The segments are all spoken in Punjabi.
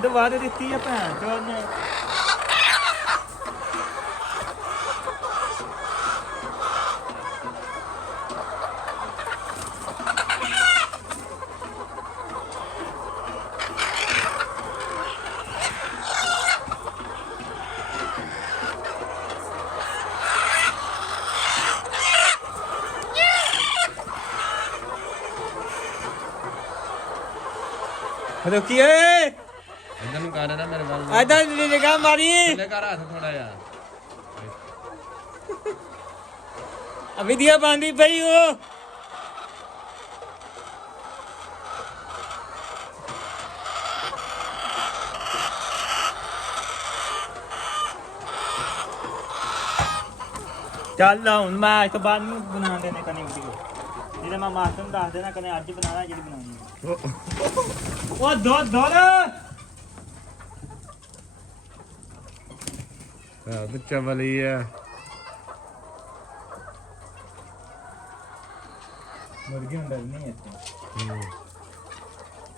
ਇਹਦੇ ਬਾਅਦ ਦਿੱਤੀ ਆ ਭੈਣ ਚੋਦ ਨੇ। ਰੁਕੀ ਓਏ ਇਧਰ ਨੂੰ ਕਰ ਨਾ ਮੇਰੇ ਵੱਲ ਇਧਰ ਨਿਗਾਹ ਮਾਰੀ ਥੱਲੇ ਕਰ ਹੱਥ ਥੋੜਾ ਜਿਹਾ ਵੀਡੀਓ ਬਣਦੀ ਪਈ ਉਹ ਚੱਲ ਹੁਣ ਮੈਂ ਇਸ ਤੋਂ ਬਾਅਦ ਨਹੀਂ ਬਣਾ ਦੇਣੇ ਕਨੇ ਵੀਡੀਓ ਜਿਹਦੇ ਮੈਂ ਮਾਸਟਰ ਨੂੰ ਦੱਸ ਦੇਣਾ ਕਨੇ ਅੱਜ ਬਣਾਣਾ ਜਿਹੜੀ ਬਣਾਉਣੀ ਉਹ ਦੋ ਬੱਚਾ ਵਾਲੀ ਹੈ ਮੁਰਗੀ ਹੁੰਦਾ ਨਹੀਂ ਇੱਥੇ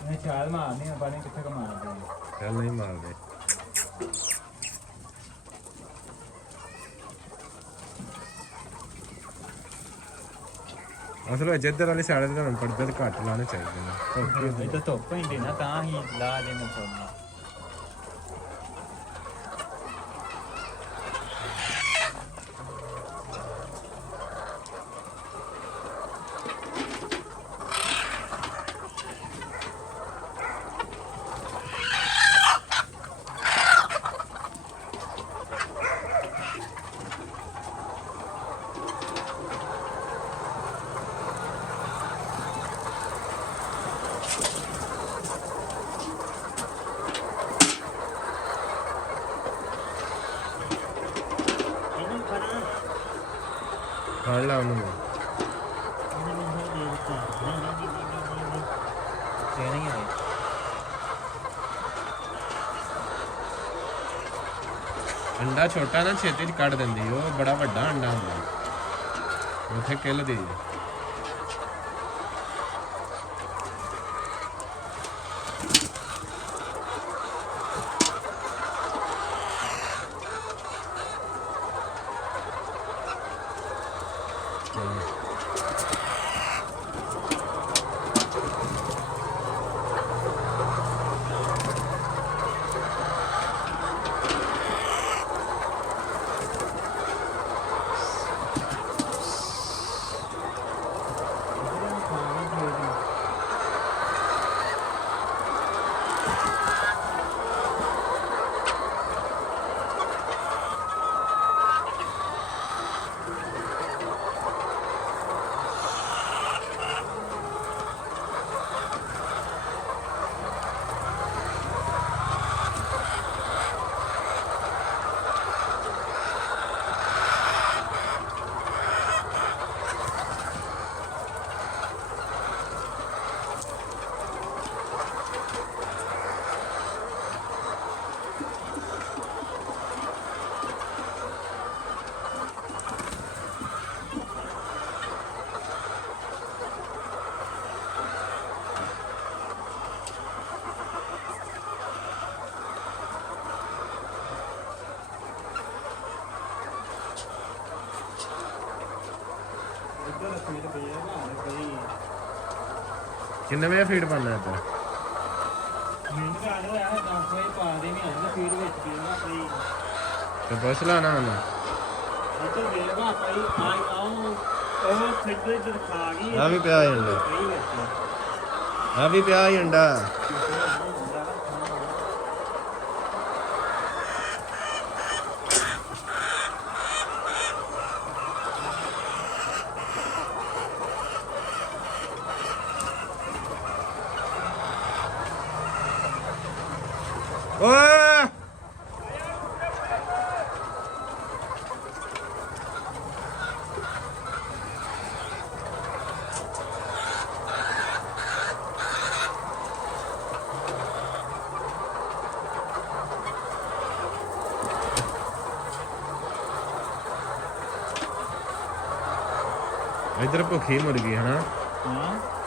ਮੈਂ ਛਾਲ ਮਾਰਨੀ ਆ ਪਾਣੀ ਕਿੱਥੇ ਕਮਾਉਂਦਾ ਚੱਲ ਨਹੀਂ ਮਾਰਦੇ ਅਸਲ ਵਿੱਚ ਇੱਧਰ ਵਾਲੀ ਸਾਈਡ ਤੇ ਤੁਹਾਨੂੰ ਪਰਦੇ ਘੱਟ ਲਾਣੇ ਚਾਹੀਦੇ ਨੇ ਇੱਧਰ ਧੁੱਪ ਪੈਂਦੀ ਨਾ ਤਾਂ ਹੀ ਲਾ ਦੇਣਾ ਚਾਹੁੰਦਾ ਫੜ ਲਾ ਉਹਨੂੰ ਨਹੀਂ ਆਏ ਅੰਡਾ ਛੋਟਾ ਨਾ ਛੇਤੀ ਚ ਕੱਢ ਦਿੰਦੀ ਉਹ ਬੜਾ ਵੱਡਾ ਅੰਡਾ ਹੁੰਦਾ ਉੱਥੇ ਕਿੱਲ ਦੀ ਕਿੰਨੇ ਵਜੇ ਫੀਡ ਪਾਣਾ ਇੱਧਰ ਮੈਨੂੰ ਕਾਲ ਹੋਇਆ 10 ਵਜੇ ਪਾ ਦੇ ਨਹੀਂ ਆਉਂਦਾ ਫੀਡ ਵਿੱਚ ਪੀਣਾ ਪਈ ਤੇ ਪੁੱਛ ਲਾ ਨਾ ਉਹਨੂੰ ਇੱਧਰ ਵੇਗਾ ਪਈ ਆਉਂ ਉਹ ਥੱਲੇ ਇੱਧਰ ਖਾ ਗਈ ਆ ਵੀ ਪਿਆ ਅੰਡਾ ਪਈ ਵਿੱਚ ਆ ਵੀ ਪਿਆ ਅੰਡਾ ਓਏ इधर भुखी मुर्गी है ना हाँ